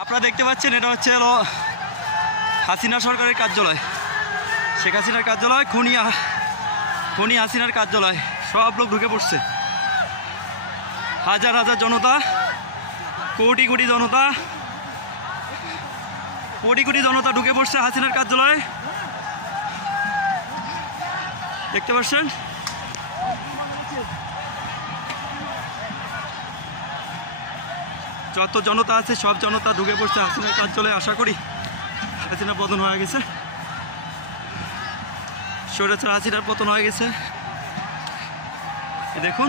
আপনারা দেখতে পাচ্ছেন এটা হচ্ছে হাসিনা সরকারের কার্যালয়, শেখ হাসিনার কার্যালয়, খনি হাসিনার কার্যালয়। সব লোক ঢুকে পড়ছে, হাজার হাজার জনতা, কোটি কোটি জনতা, কোটি কোটি জনতা ঢুকে পড়ছে হাসিনার কার্যালয়ে। দেখতে পাচ্ছেন যত জনতা আছে সব জনতা ঢুকে পড়ছে হাসিনার কার্যালয়ে। আশা করি হাসিনা পতন হয়ে গেছে, স্বৈরাচার হাসিনার পতন হয়ে গেছে। দেখুন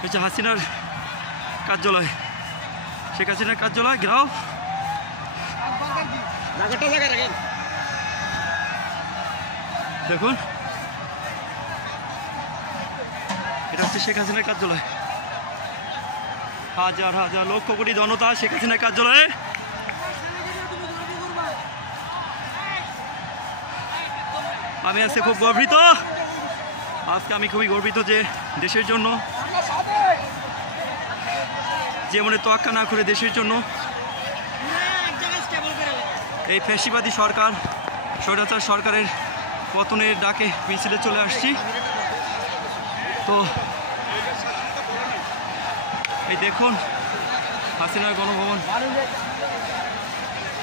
হচ্ছে হাসিনার কার্যালয়, শেখ হাসিনার কার্যালয়। ঘেরাও, দেখুন এটা হচ্ছে শেখ হাসিনার কার্যালয়। হাজার হাজার লক্ষ কোটি জনতা শেখ হাসিনার কার্যালয়ে। আমি আজকে খুব গর্বিত, আজকে আমি খুবই গর্বিত যে দেশের জন্য, যে মনে তোয়াক্কা না করে দেশের জন্য এই ফ্যাসিবাদী সরকার, স্বৈরাচার সরকারের পতনের ডাকে মিছিলে চলে আসছি। তো এই দেখুন হাসিনার গণভবন,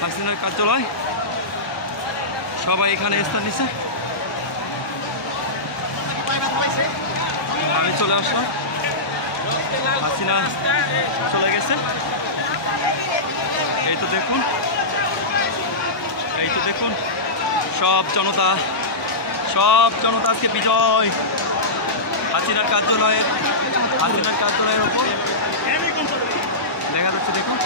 হাসিনার কার্যালয়, সবাই এখানে স্থান নিচ্ছে। আমি চলে আসলাম, হাসিনা চলে গেছে। এই তো দেখুন, এই তো দেখুন সব জনতা আজকে বিজয় হাসিনার কার্যালয়ের, হাসিনার কার্যালয়ের ওপর দেখা যাচ্ছে। দেখুন